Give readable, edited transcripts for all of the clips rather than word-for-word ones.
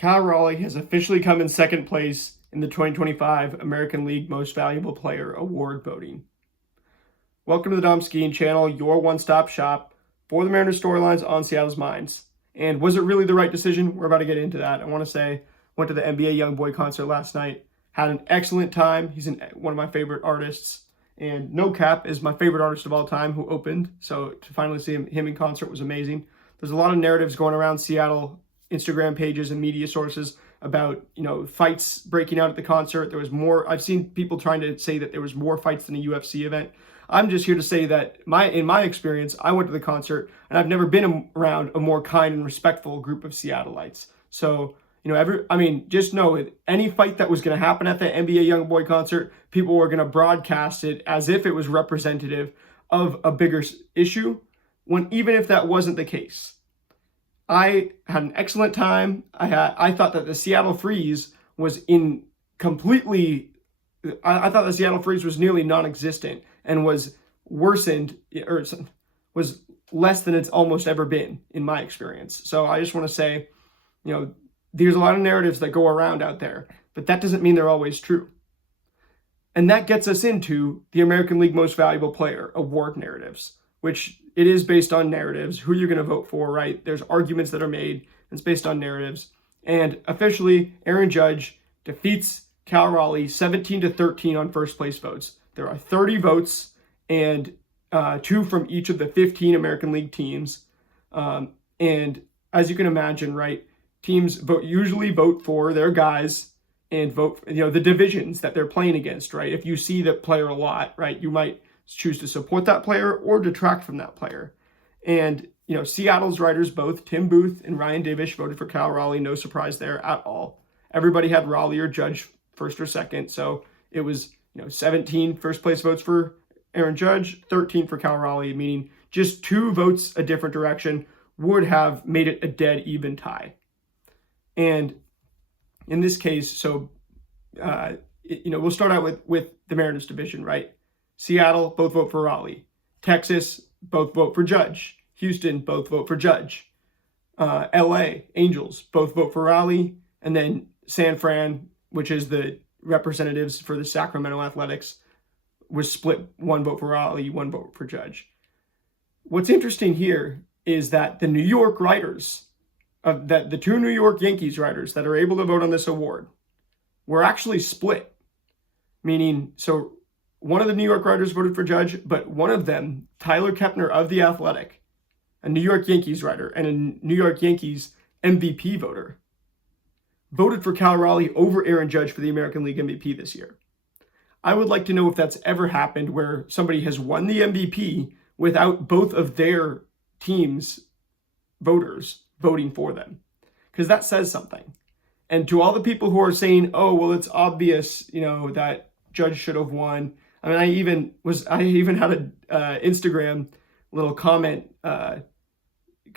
Cal Raleigh has officially come in second place in the 2025 American League Most Valuable Player Award voting. Welcome to the Dom Skiing Channel, your one-stop shop for the Mariners storylines on Seattle's minds. And was it really the right decision? We're about to get into that. I want to say, went to the NBA Youngboy concert last night, had an excellent time. He's one of my favorite artists, and No Cap is my favorite artist of all time who opened. So to finally see him in concert was amazing. There's a lot of narratives going around Seattle Instagram pages and media sources about, fights breaking out at the concert. There was more. I've seen people trying to say that there was more fights than a UFC event. I'm just here to say that in my experience, I went to the concert and I've never been around a more kind and respectful group of Seattleites. So, just know any fight that was going to happen at the NBA Youngboy concert, people were going to broadcast it as if it was representative of a bigger issue, when even if that wasn't the case. I had an excellent time. I thought that the Seattle Freeze was I thought the Seattle Freeze was nearly non-existent and was worsened, or was less than it's almost ever been in my experience. So I just want to say, there's a lot of narratives that go around out there, but that doesn't mean they're always true. And that gets us into the American League Most Valuable Player award narratives, which it is based on narratives, who you're going to vote for, right? There's arguments that are made, and it's based on narratives. And officially, Aaron Judge defeats Cal Raleigh 17-13 on first place votes. There are 30 votes, and 2 from each of the 15 American League teams. And as you can imagine, right, teams usually vote for their guys and vote for, the divisions that they're playing against, right? If you see the player a lot, right, you might choose to support that player or detract from that player. And, Seattle's writers, both Tim Booth and Ryan Divish, voted for Cal Raleigh. No surprise there at all. Everybody had Raleigh or Judge first or second. So it was, 17 first place votes for Aaron Judge, 13 for Cal Raleigh, meaning just 2 votes a different direction would have made it a dead even tie. And in this case, we'll start out with the Mariners division, right? Seattle, both vote for Raleigh. Texas, both vote for Judge. Houston, both vote for Judge. LA, Angels, both vote for Raleigh. And then San Fran, which is the representatives for the Sacramento Athletics, was split 1 vote for Raleigh, 1 vote for Judge. What's interesting here is that the New York writers, the 2 New York Yankees writers that are able to vote on this award, were actually split. Meaning, so one of the New York writers voted for Judge, but one of them, Tyler Kepner of The Athletic, a New York Yankees writer and a New York Yankees MVP voter, voted for Cal Raleigh over Aaron Judge for the American League MVP this year. I would like to know if that's ever happened where somebody has won the MVP without both of their team's voters voting for them, because that says something. And to all the people who are saying, oh, well, it's obvious, that Judge should have won. I mean, I even had an Instagram little comment kind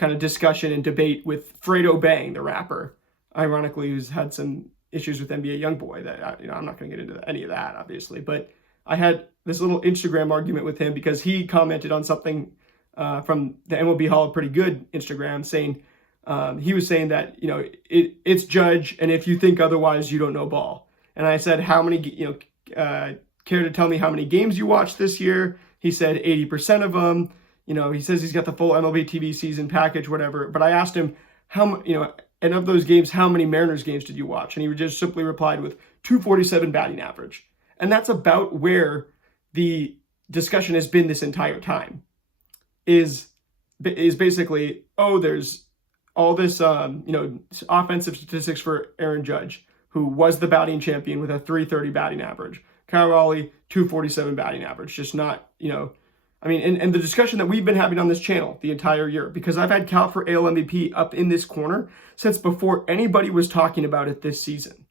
of discussion and debate with Fredo Bang, the rapper, ironically, who's had some issues with NBA Youngboy that, I'm not going to get into any of that, obviously. But I had this little Instagram argument with him because he commented on something from the MLB Hall of Pretty Good Instagram saying, he was saying that, it's Judge, and if you think otherwise, you don't know ball. And I said, how many, care to tell me how many games you watched this year? He said 80% of them. He says he's got the full MLB TV season package, whatever. But I asked him, and of those games, how many Mariners games did you watch? And he just simply replied with 247 batting average. And that's about where the discussion has been this entire time, is basically, there's all this, offensive statistics for Aaron Judge, who was the batting champion with a 330 batting average. Cal Raleigh, 247 batting average. Just not, and the discussion that we've been having on this channel the entire year, because I've had Cal for AL MVP up in this corner since before anybody was talking about it this season.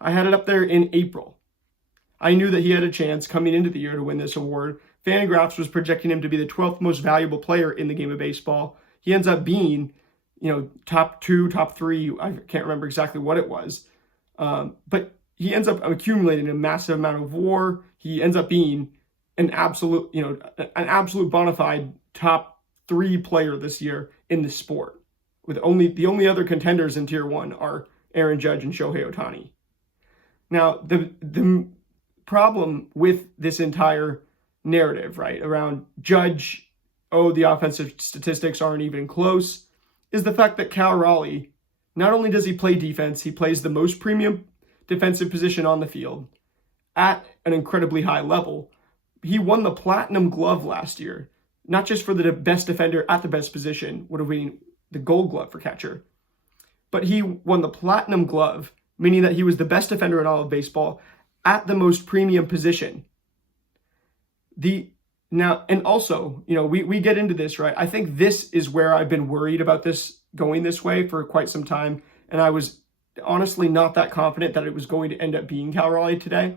I had it up there in April. I knew that he had a chance coming into the year to win this award. Fangraphs was projecting him to be the 12th most valuable player in the game of baseball. He ends up being, top 2, top 3. I can't remember exactly what it was. But he ends up accumulating a massive amount of WAR. He ends up being an absolute bona fide top 3 player this year in the sport. With the only other contenders in Tier 1 are Aaron Judge and Shohei Ohtani. Now, the problem with this entire narrative, right, around Judge, oh, the offensive statistics aren't even close, is the fact that Cal Raleigh, not only does he play defense, he plays the most premium defensive position on the field at an incredibly high level. He won the Platinum Glove last year, not just for the best defender at the best position, would have been the Gold Glove for catcher, but he won the Platinum Glove, meaning that he was the best defender in all of baseball at the most premium position. And also, we get into this, right? I think this is where I've been worried about this going this way for quite some time, and I was honestly not that confident that it was going to end up being Cal Raleigh today,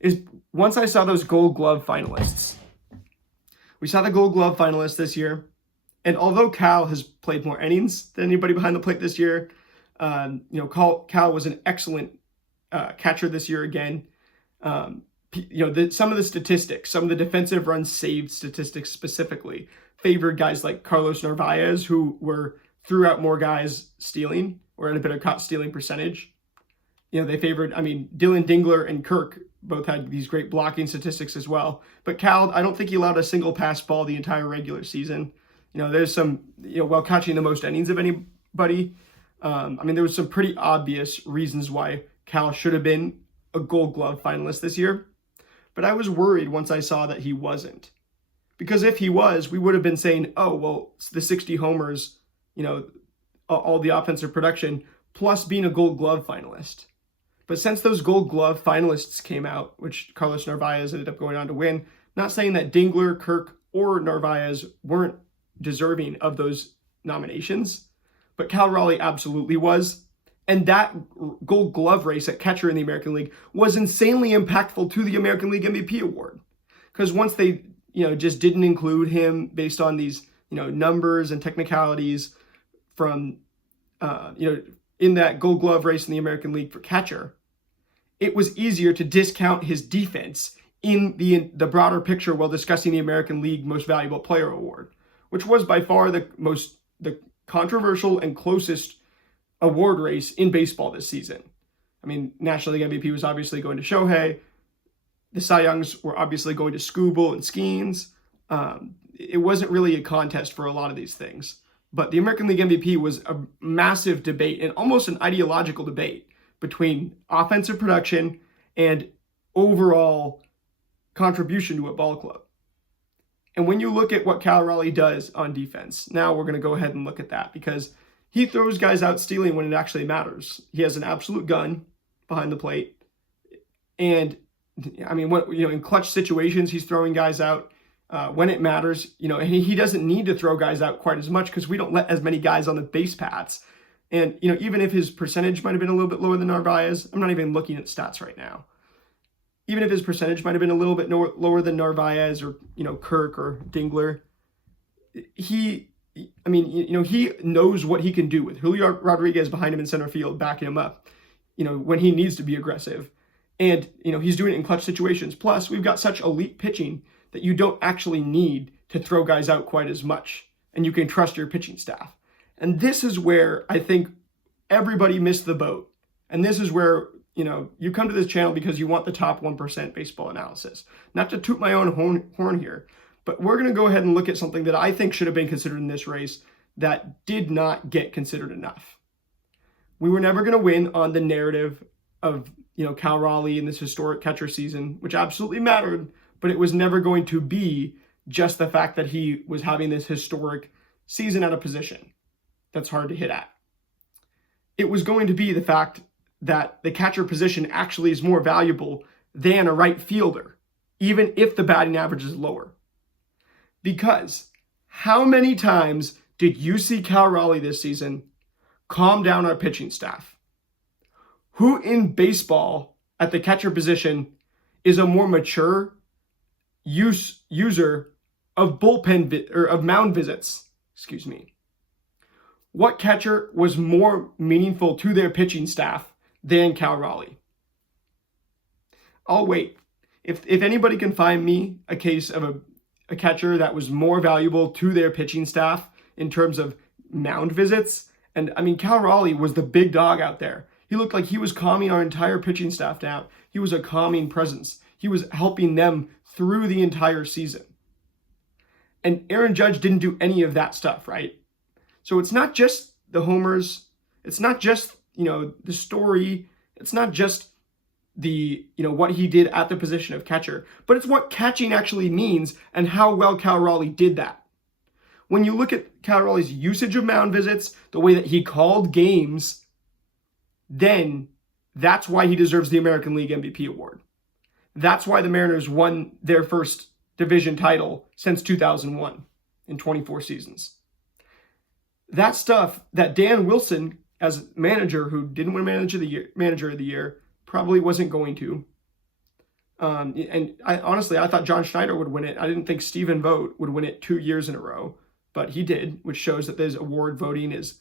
is once I saw those Gold Glove finalists. We saw the Gold Glove finalists this year, and although Cal has played more innings than anybody behind the plate this year, Cal was an excellent catcher this year again. Some of the statistics, some of the defensive runs saved statistics specifically, favored guys like Carlos Narvaez, who threw out more guys stealing, or had a better caught stealing percentage. They favored, Dylan Dingler and Kirk both had these great blocking statistics as well. But Cal, I don't think he allowed a single pass ball the entire regular season. There's some, while catching the most innings of anybody, there was some pretty obvious reasons why Cal should have been a Gold Glove finalist this year. But I was worried once I saw that he wasn't. Because if he was, we would have been saying, oh, well, the 60 homers, all the offensive production, plus being a Gold Glove finalist. But since those Gold Glove finalists came out, which Carlos Narvaez ended up going on to win, not saying that Dingler, Kirk, or Narvaez weren't deserving of those nominations, but Cal Raleigh absolutely was. And that Gold Glove race at catcher in the American League was insanely impactful to the American League MVP award. Because once they, just didn't include him based on these, numbers and technicalities from, in that Gold Glove race in the American League for catcher, it was easier to discount his defense in the broader picture while discussing the American League Most Valuable Player Award, which was by far the controversial and closest award race in baseball this season. National League MVP was obviously going to Shohei. The Cy Youngs were obviously going to Skubal and Skeens. It wasn't really a contest for a lot of these things. But the American League MVP was a massive debate and almost an ideological debate between offensive production and overall contribution to a ball club. And when you look at what Cal Raleigh does on defense, now we're going to go ahead and look at that, because he throws guys out stealing when it actually matters. He has an absolute gun behind the plate. And in clutch situations, he's throwing guys out when it matters, and he doesn't need to throw guys out quite as much because we don't let as many guys on the base paths. And, even if his percentage might have been a little bit lower than Narvaez, I'm not even looking at stats right now. Even if his percentage might have been a little bit lower than Narvaez or, Kirk or Dingler, he knows what he can do with Julio Rodriguez behind him in center field, backing him up, when he needs to be aggressive. And, he's doing it in clutch situations. Plus, we've got such elite pitching that you don't actually need to throw guys out quite as much, and you can trust your pitching staff. And this is where I think everybody missed the boat. And this is where, you come to this channel because you want the top 1% baseball analysis. Not to toot my own horn here, but we're going to go ahead and look at something that I think should have been considered in this race that did not get considered enough. We were never going to win on the narrative of, Cal Raleigh in this historic catcher season, which absolutely mattered, but it was never going to be just the fact that he was having this historic season at a position that's hard to hit at. It was going to be the fact that the catcher position actually is more valuable than a right fielder, even if the batting average is lower. Because how many times did you see Cal Raleigh this season calm down our pitching staff? Who in baseball at the catcher position is a more mature user of of mound visits? What catcher was more meaningful to their pitching staff than Cal Raleigh? I'll wait. If anybody can find me a case of a catcher that was more valuable to their pitching staff in terms of mound visits And I mean, Cal Raleigh was the big dog out there. He looked like he was calming our entire pitching staff down. He was a calming presence. He was helping them through the entire season. And Aaron Judge didn't do any of that stuff, right? So it's not just the homers. It's not just, the story. It's not just the, what he did at the position of catcher, but it's what catching actually means and how well Cal Raleigh did that. When you look at Cal Raleigh's usage of mound visits, the way that he called games, then that's why he deserves the American League MVP award. That's why the Mariners won their first division title since 2001 in 24 seasons. That stuff that Dan Wilson, as manager who didn't win manager of the year, probably wasn't going to. And I thought John Schneider would win it. I didn't think Stephen Vogt would win it 2 years in a row, but he did, which shows that this award voting is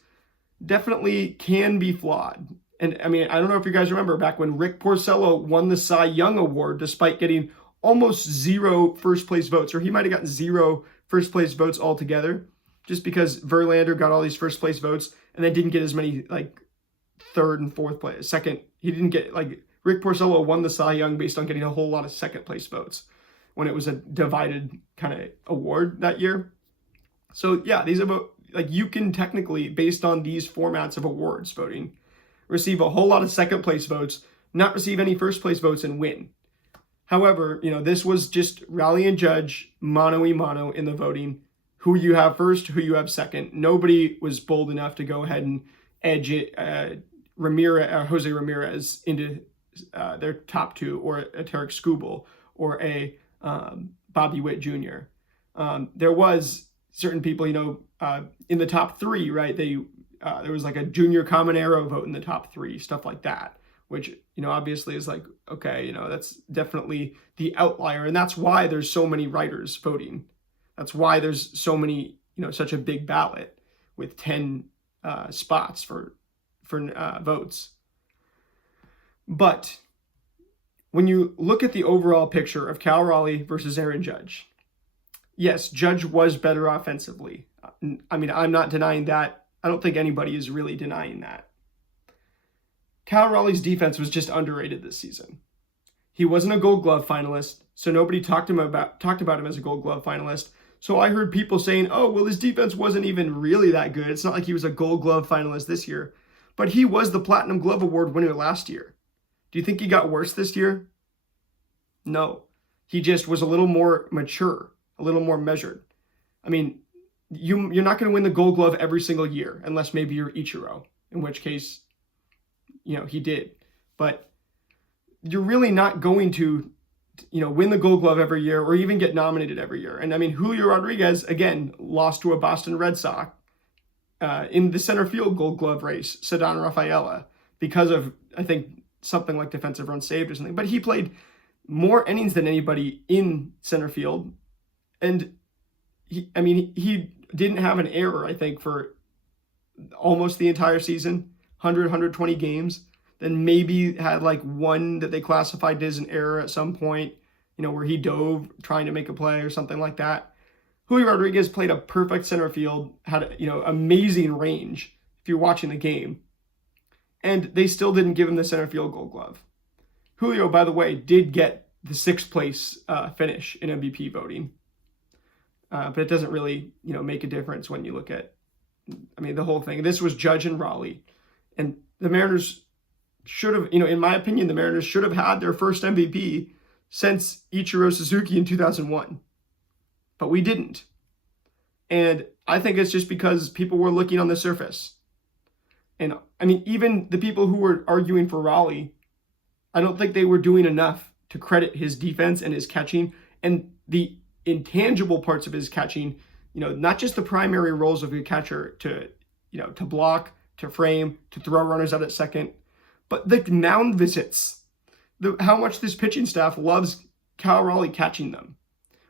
definitely can be flawed. And I mean, I don't know if you guys remember back when Rick Porcello won the Cy Young Award despite getting almost 0 first place votes, or he might have gotten 0 first place votes altogether, just because Verlander got all these first place votes and then didn't get as many third and fourth place. Second, he didn't get Rick Porcello won the Cy Young based on getting a whole lot of second place votes when it was a divided kind of award that year. So yeah, these are you can technically, based on these formats of awards voting, receive a whole lot of second place votes, not receive any first place votes, and win. However, this was just Raleigh and Judge mano-a-mano in the voting. Who you have first, who you have second. Nobody was bold enough to go ahead and edge it, Jose Ramirez into their top 2, or a Tarek Skubal, or a Bobby Witt Jr. There was certain people, in the top 3, right? There was a junior Caminero vote in the top 3, stuff like that, which, obviously is okay, that's definitely the outlier. And that's why there's so many writers voting. That's why there's so many, such a big ballot with 10 spots for votes. But when you look at the overall picture of Cal Raleigh versus Aaron Judge, yes, Judge was better offensively. I mean, I'm not denying that. I don't think anybody is really denying that. Cal Raleigh's defense was just underrated this season. He wasn't a Gold Glove finalist, so nobody talked about him as a Gold Glove finalist. So I heard people saying, oh, well, his defense wasn't even really that good. It's not like he was a Gold Glove finalist this year. But he was the Platinum Glove Award winner last year. Do you think he got worse this year? No. He just was a little more mature, a little more measured. I mean, you're not going to win the Gold Glove every single year, unless maybe you're Ichiro, in which case, he did. But you're really not going to win the Gold Glove every year or even get nominated every year. And I mean, Julio Rodriguez, again, lost to a Boston Red Sox in the center field Gold Glove race, Ceddanne Rafaela, because of, I think, something like defensive runs saved or something. But he played more innings than anybody in center field. And he didn't have an error, I think, for almost the entire season, 120 games. Then maybe had one that they classified as an error at some point, where he dove trying to make a play or something like that. Julio Rodriguez played a perfect center field, had, amazing range if you're watching the game. And they still didn't give him the center field Gold Glove. Julio, by the way, did get the 6th place finish in MVP voting. But it doesn't really, make a difference when you look at, the whole thing. This was Judge and Raleigh. And the Mariners should have, in my opinion, the Mariners should have had their first MVP since Ichiro Suzuki in 2001. But we didn't. And I think it's just because people were looking on the surface. And even the people who were arguing for Raleigh, I don't think they were doing enough to credit his defense and his catching and the intangible parts of his catching, not just the primary roles of a catcher to block, to frame, to throw runners out at second, but the mound visits, how much this pitching staff loves Cal Raleigh catching them,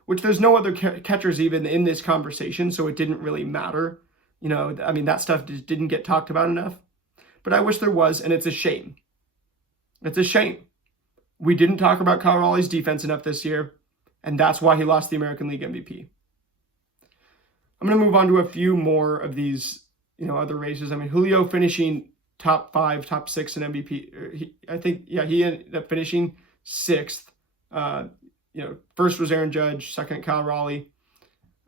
which there's no other catchers even in this conversation, so it didn't really matter. That stuff just didn't get talked about enough. But I wish there was, and it's a shame. It's a shame. We didn't talk about Cal Raleigh's defense enough this year, and that's why he lost the American League MVP. I'm going to move on to a few more of these other races. I mean, Julio finishing top 5, top 6 in MVP. He ended up finishing 6th. First was Aaron Judge, second Cal Raleigh,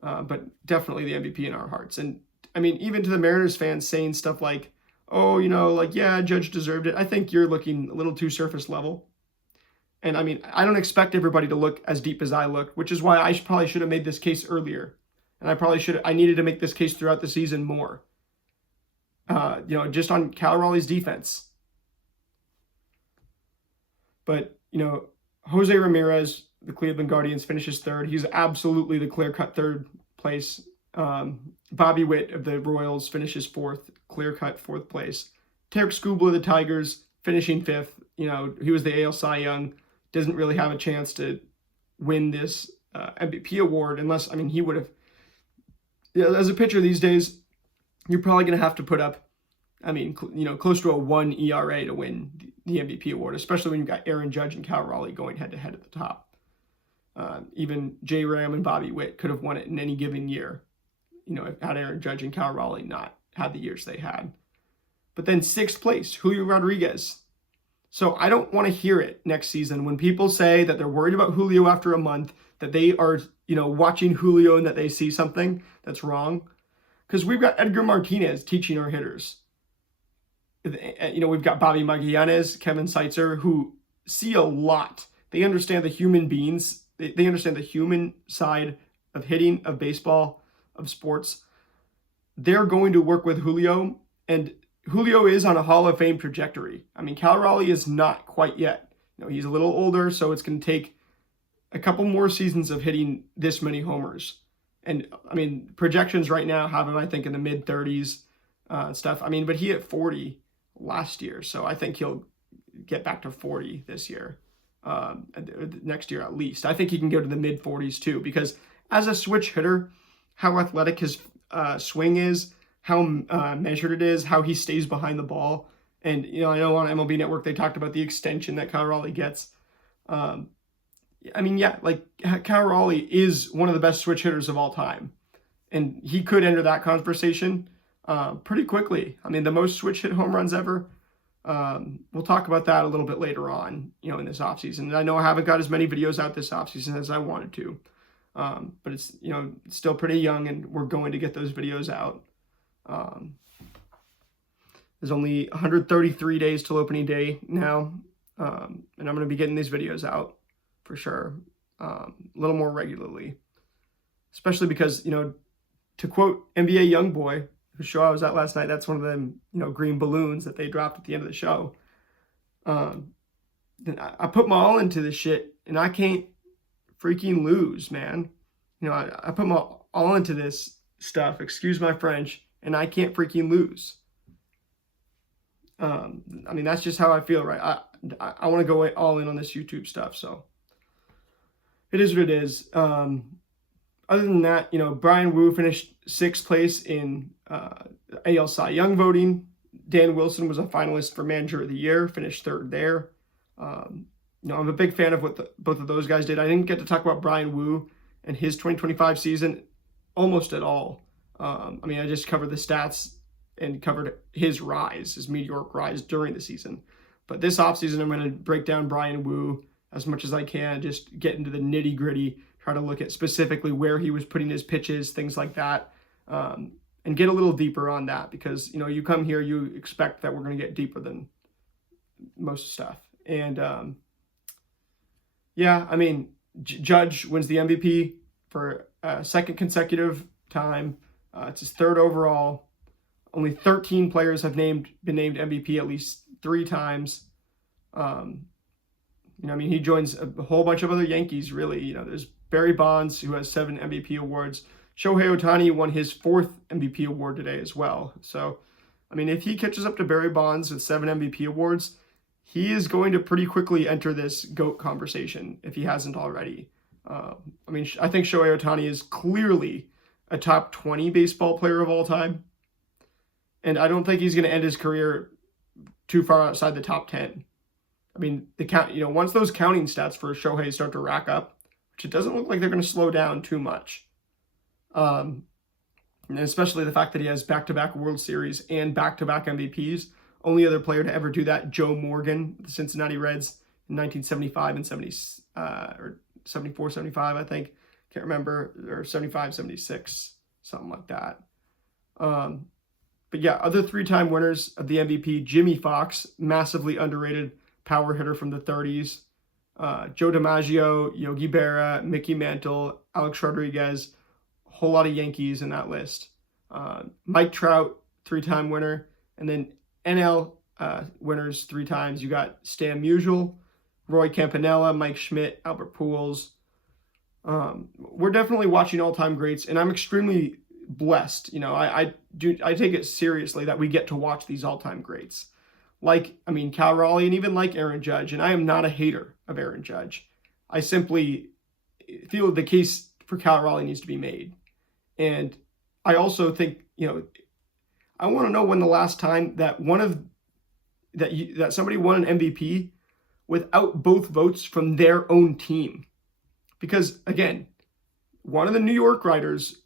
but definitely the MVP in our hearts. And I mean, even to the Mariners fans saying stuff like, oh, yeah, Judge deserved it. I think you're looking a little too surface level. And I mean, I don't expect everybody to look as deep as I look, which is why I probably should have made this case earlier. And I needed to make this case throughout the season more. Just on Cal Raleigh's defense. But, Jose Ramirez, the Cleveland Guardians, finishes 3rd. He's absolutely the clear-cut 3rd place. Bobby Witt of the Royals finishes 4th, clear-cut 4th place. Tarek Skubal of the Tigers finishing 5th. He was the AL Cy Young. Doesn't really have a chance to win this MVP award unless, he would have. As a pitcher these days, you're probably going to have to put up, close to a 1 ERA to win the MVP award, especially when you've got Aaron Judge and Cal Raleigh going head-to-head at the top. Even J. Ram and Bobby Witt could have won it in any given year, had Aaron Judge and Cal Raleigh not had the years they had. But then 6th place, Julio Rodriguez. So I don't want to hear it next season when people say that they're worried about Julio after a month, that they are, watching Julio and that they see something that's wrong. Because we've got Edgar Martinez teaching our hitters. We've got Bobby Magallanes, Kevin Seitzer, who see a lot. They understand the human beings. They understand the human side of hitting, of baseball, of sports. They're going to work with Julio, and Julio is on a Hall of Fame trajectory. Cal Raleigh is not quite yet. He's a little older, so it's going to take a couple more seasons of hitting this many homers. And, projections right now have him, I think, in the mid-30s stuff. But he hit 40 last year, so I think he'll get back to 40 this year, next year at least. I think he can go to the mid-40s too, because as a switch hitter, how athletic his swing is, how measured it is, how he stays behind the ball. And, I know on MLB Network they talked about the extension that Cal Raleigh gets. Cal Raleigh is one of the best switch hitters of all time. And he could enter that conversation pretty quickly. The most switch hit home runs ever. We'll talk about that a little bit later on, in this offseason. And I know I haven't got as many videos out this offseason as I wanted to. But it's, still pretty young, and we're going to get those videos out. There's only 133 days till opening day now. And I'm going to be getting these videos out for sure, a little more regularly, especially because, to quote NBA Youngboy, whose show I was at last night, that's one of them, green balloons that they dropped at the end of the show. I put my all into this shit, and I can't freaking lose, man. I put my all into this stuff, excuse my French, and I can't freaking lose. That's just how I feel, right? I want to go all in on this YouTube stuff, so it is what it is. Other than that, Brian Wu finished 6th place in AL Cy Young voting. Dan Wilson was a finalist for Manager of the Year, finished 3rd there. I'm a big fan of what both of those guys did. I didn't get to talk about Brian Wu and his 2025 season almost at all. I just covered the stats and covered his meteoric rise during the season. But this offseason, I'm going to break down Brian Wu as much as I can, just get into the nitty gritty, try to look at specifically where he was putting his pitches, things like that, and get a little deeper on that, because, you come here, you expect that we're going to get deeper than most stuff. And Judge wins the MVP for a second consecutive time. It's his 3rd overall. Only 13 players have been named MVP at least 3 times. He joins a whole bunch of other Yankees, really. There's Barry Bonds, who has 7 MVP awards. Shohei Ohtani won his 4th MVP award today as well. So, if he catches up to Barry Bonds with 7 MVP awards, he is going to pretty quickly enter this GOAT conversation if he hasn't already. I think Shohei Ohtani is clearly a top 20 baseball player of all time. And I don't think he's going to end his career too far outside the top 10. Once those counting stats for Shohei start to rack up, which it doesn't look like they're going to slow down too much. and especially the fact that he has back-to-back World Series and back-to-back MVPs. Only other player to ever do that, Joe Morgan, the Cincinnati Reds, in 1975 and 70, or 74, 75, I think. Can't remember, or 75, 76, something like that. But yeah, other three-time winners of the MVP, Jimmy Fox, massively underrated power hitter from the 30s. Joe DiMaggio, Yogi Berra, Mickey Mantle, Alex Rodriguez, a whole lot of Yankees in that list. Mike Trout, three-time winner. And then NL winners three times. You got Stan Musial, Roy Campanella, Mike Schmidt, Albert Pujols. We're definitely watching all-time greats, and I'm extremely blessed. I take it seriously that we get to watch these all-time greats. Cal Raleigh, and even like Aaron Judge, and I am not a hater of Aaron Judge. I simply feel the case for Cal Raleigh needs to be made. And I also think, I want to know when the last time that that somebody won an MVP without both votes from their own team. Because again, one of the New York writers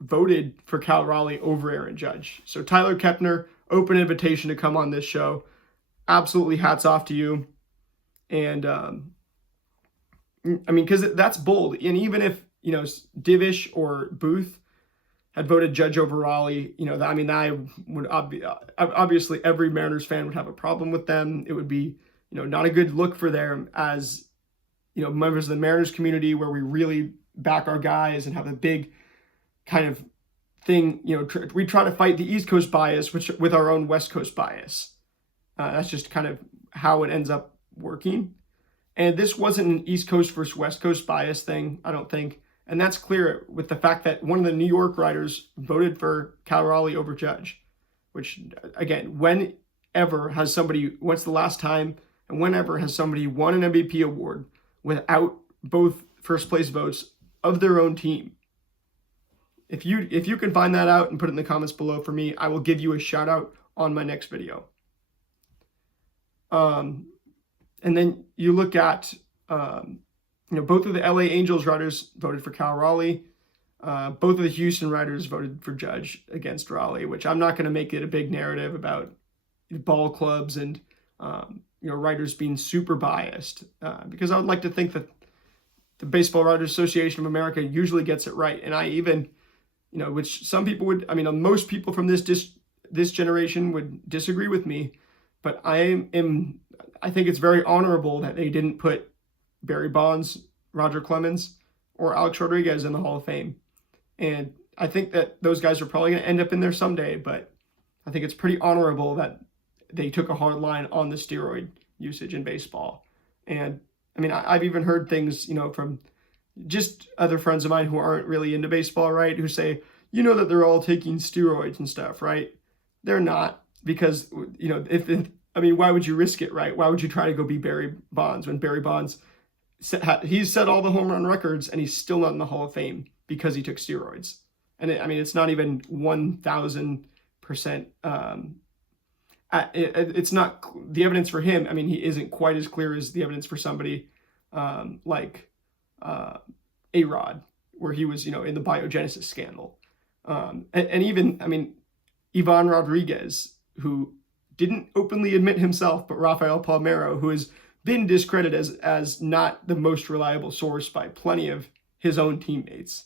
voted for Cal Raleigh over Aaron Judge. So Tyler Kepner, open invitation to come on this show. Absolutely hats off to you. And because that's bold. And even if, Divish or Booth had voted Judge over Raleigh, I would obviously every Mariners fan would have a problem with them. It would be, not a good look for them as, members of the Mariners community, where we really back our guys and have a big kind of thing. We try to fight the East Coast bias, with our own West Coast bias. That's just kind of how it ends up working. And this wasn't an East Coast versus West Coast bias thing, I don't think. And that's clear with the fact that one of the New York writers voted for Cal Raleigh over Judge, which, again, what's the last time and whenever has somebody won an MVP award without both first place votes of their own team? If you can find that out and put it in the comments below for me, I will give you a shout out on my next video. And then you look at, both of the LA Angels writers voted for Cal Raleigh. Both of the Houston writers voted for Judge against Raleigh, which I'm not going to make it a big narrative about ball clubs and, writers being super biased, because I would like to think that the Baseball Writers Association of America usually gets it right. And I even, which some people would, most people from this generation would disagree with me, but I think it's very honorable that they didn't put Barry Bonds, Roger Clemens, or Alex Rodriguez in the Hall of Fame. And I think that those guys are probably going to end up in there someday, but I think it's pretty honorable that they took a hard line on the steroid usage in baseball. And I've even heard things, from just other friends of mine who aren't really into baseball, right? Who say, that they're all taking steroids and stuff, right? They're not, because, why would you risk it, right? Why would you try to go be Barry Bonds when Barry Bonds, he's set all the home run records and he's still not in the Hall of Fame because he took steroids? And it's not even 1,000%. It's not the evidence for him. He isn't quite as clear as the evidence for somebody like A-Rod, where he was, in the biogenesis scandal. And even, Ivan Rodriguez, who didn't openly admit himself, but Rafael Palmeiro, who has been discredited as not the most reliable source by plenty of his own teammates.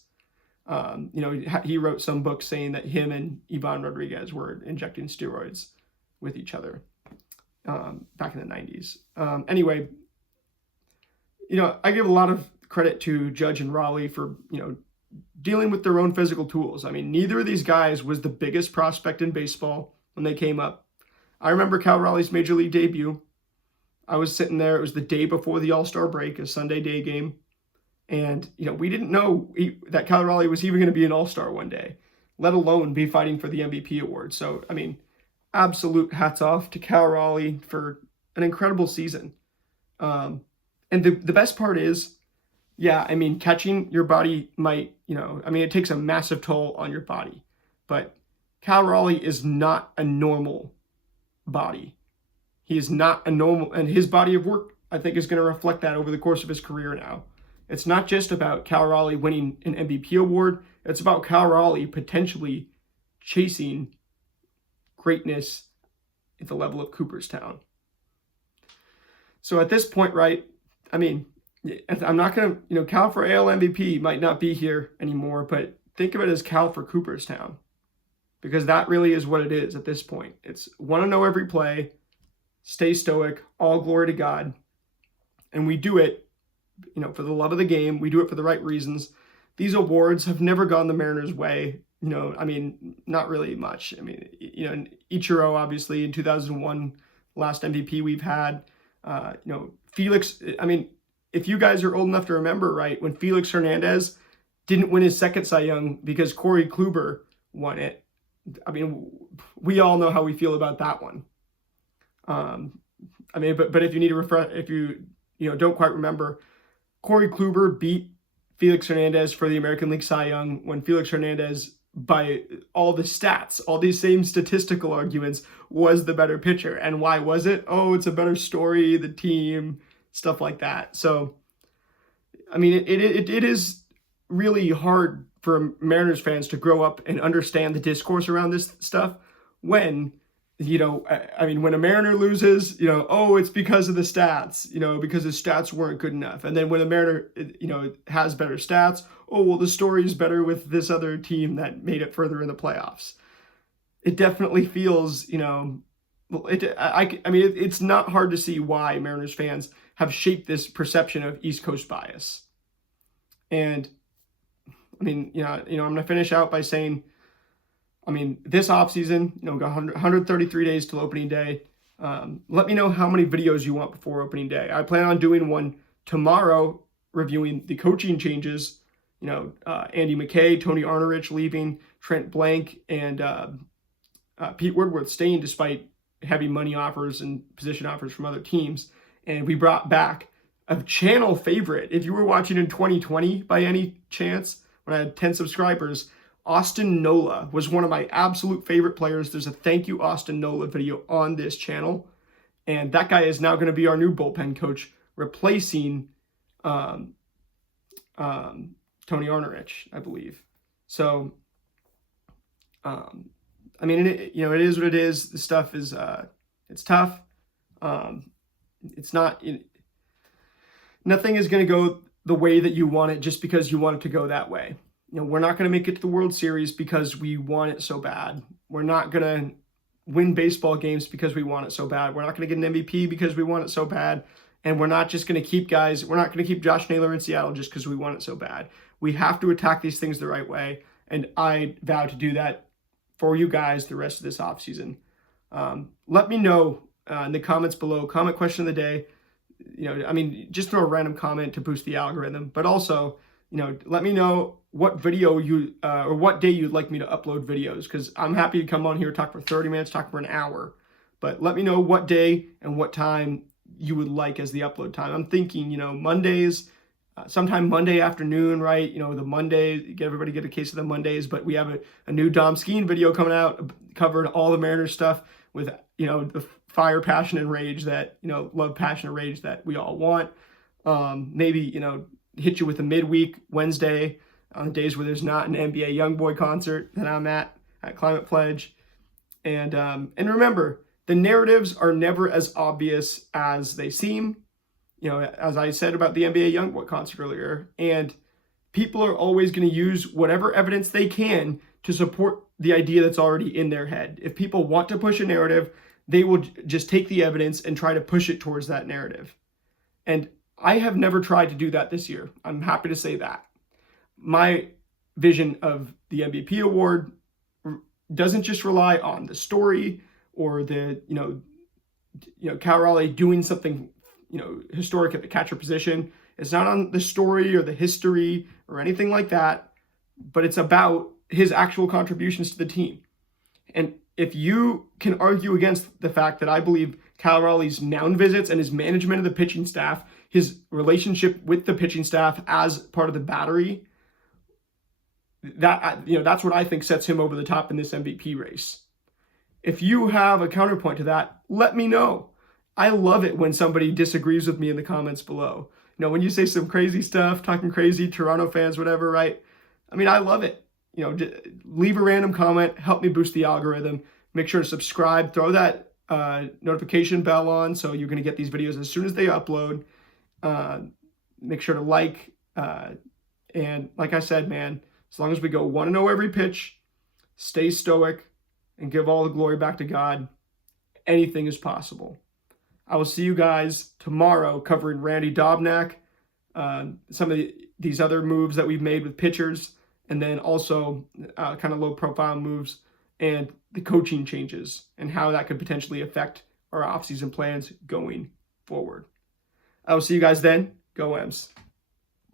He wrote some book saying that him and Ivan Rodriguez were injecting steroids with each other back in the 90s. Anyway, I give a lot of credit to Judge and Raleigh for, dealing with their own physical tools. Neither of these guys was the biggest prospect in baseball when they came up. I remember Cal Raleigh's major league debut. I was sitting there. It was the day before the All-Star break, a Sunday day game. And, we didn't know that Cal Raleigh was even going to be an All-Star one day, let alone be fighting for the MVP award. So, absolute hats off to Cal Raleigh for an incredible season. And the best part is, catching your body might, it takes a massive toll on your body. But Cal Raleigh is not a normal body. He is not a normal, and his body of work, I think, is going to reflect that over the course of his career now. It's not just about Cal Raleigh winning an MVP award. It's about Cal Raleigh potentially chasing greatness at the level of Cooperstown. So at this point, right, I mean, I'm not going to, Cal for AL MVP might not be here anymore, but think of it as Cal for Cooperstown, because that really is what it is at this point. It's want to know every play, stay stoic, all glory to God. And we do it, for the love of the game. We do it for the right reasons. These awards have never gone the Mariners' way. Not really much. Ichiro, obviously, in 2001, last MVP we've had. Felix, if you guys are old enough to remember, right, when Felix Hernandez didn't win his second Cy Young because Corey Kluber won it. We all know how we feel about that one. But if you need to refresh, if you don't quite remember, Corey Kluber beat Felix Hernandez for the American League Cy Young when Felix Hernandez, by all the stats, all these same statistical arguments, was the better pitcher. And why was it? Oh, it's a better story, the team, stuff like that. So, it is really hard for Mariners fans to grow up and understand the discourse around this stuff when, when a Mariner loses, oh, it's because of the stats, because his stats weren't good enough. And then when a Mariner, has better stats, oh, well, the story's better with this other team that made it further in the playoffs. It definitely feels, it's not hard to see why Mariners fans have shaped this perception of East Coast bias. And I'm going to finish out by saying, this offseason, got 133 days till opening day. Let me know how many videos you want before opening day. I plan on doing one tomorrow reviewing the coaching changes. Andy McKay, Tony Arnerich leaving, Trent Blank, and Pete Woodworth staying despite heavy money offers and position offers from other teams. And we brought back a channel favorite. If you were watching in 2020 by any chance, when I had 10 subscribers, Austin Nola was one of my absolute favorite players. There's a thank you Austin Nola video on this channel. And that guy is now going to be our new bullpen coach, replacing Tony Arnerich, I believe. So, it is what it is. The stuff is, it's tough. It's not, nothing is going to go the way that you want it just because you want it to go that way. We're not going to make it to the World Series because we want it so bad. We're not going to win baseball games because we want it so bad. We're not going to get an MVP because we want it so bad. And we're not just going to keep we're not going to keep Josh Naylor in Seattle just because we want it so bad. We have to attack these things the right way. And I vow to do that for you guys the rest of this offseason. Let me know in the comments below, comment question of the day. Just throw a random comment to boost the algorithm. But also, let me know what video or what day you'd like me to upload videos, because I'm happy to come on here, talk for 30 minutes, talk for an hour. But let me know what day and what time you would like as the upload time. I'm thinking, Mondays, sometime Monday afternoon, right? The Monday, everybody get a case of the Mondays, but we have a new Dom Skeen video coming out, covering all the Mariners stuff with, the fire, passion, and rage that, love, passion, and rage that we all want. Maybe, hit you with a midweek Wednesday on days where there's not an NBA Youngboy concert that I'm at Climate Pledge. And remember, the narratives are never as obvious as they seem. As I said about the NBA Youngboy concert earlier, and people are always going to use whatever evidence they can to support the idea that's already in their head. If people want to push a narrative, they will just take the evidence and try to push it towards that narrative. And I have never tried to do that this year. I'm happy to say that. My vision of the MVP award doesn't just rely on the story or the, Cal Raleigh doing something, historic at the catcher position. It's not on the story or the history or anything like that, but it's about his actual contributions to the team. And if you can argue against the fact that I believe Cal Raleigh's mound visits and his management of the pitching staff, his relationship with the pitching staff as part of the battery, that's what I think sets him over the top in this MVP race. If you have a counterpoint to that, let me know. I love it when somebody disagrees with me in the comments below. When you say some crazy stuff, talking crazy, Toronto fans, whatever, right? I love it. leave a random comment, help me boost the algorithm. Make sure to subscribe, throw that notification bell on so you're going to get these videos as soon as they upload. Make sure to like, and like I said, man, as long as we go 1-0 every pitch, stay stoic, and give all the glory back to God, anything is possible. I will see you guys tomorrow covering Randy Dobnak, some of these other moves that we've made with pitchers, and then also kind of low-profile moves and the coaching changes and how that could potentially affect our offseason plans going forward. I will see you guys then. Go Ems.